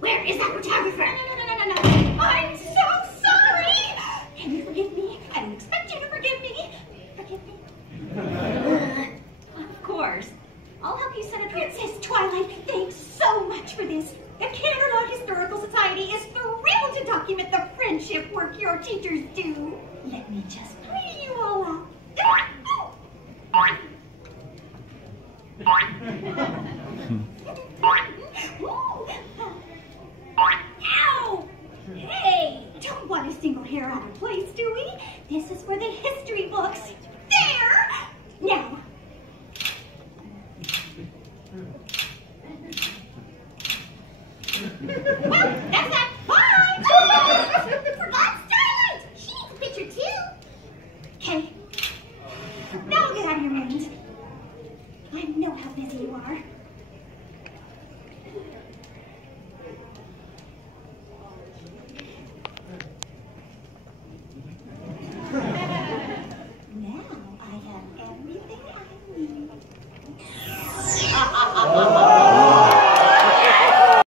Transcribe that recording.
Where is that photographer? No. I'm so sorry. Can you forgive me? I don't expect you to forgive me. Forgive me? Of course. I'll help you set up Princess Twilight. Thanks so much for this. The Canterlot Historical Society is thrilled to document the friendship work your teachers do. Let me just pretty you all out. Ow! Hey, don't want a single hair out of place, do we? This is for the history books. There! Now. Well, that's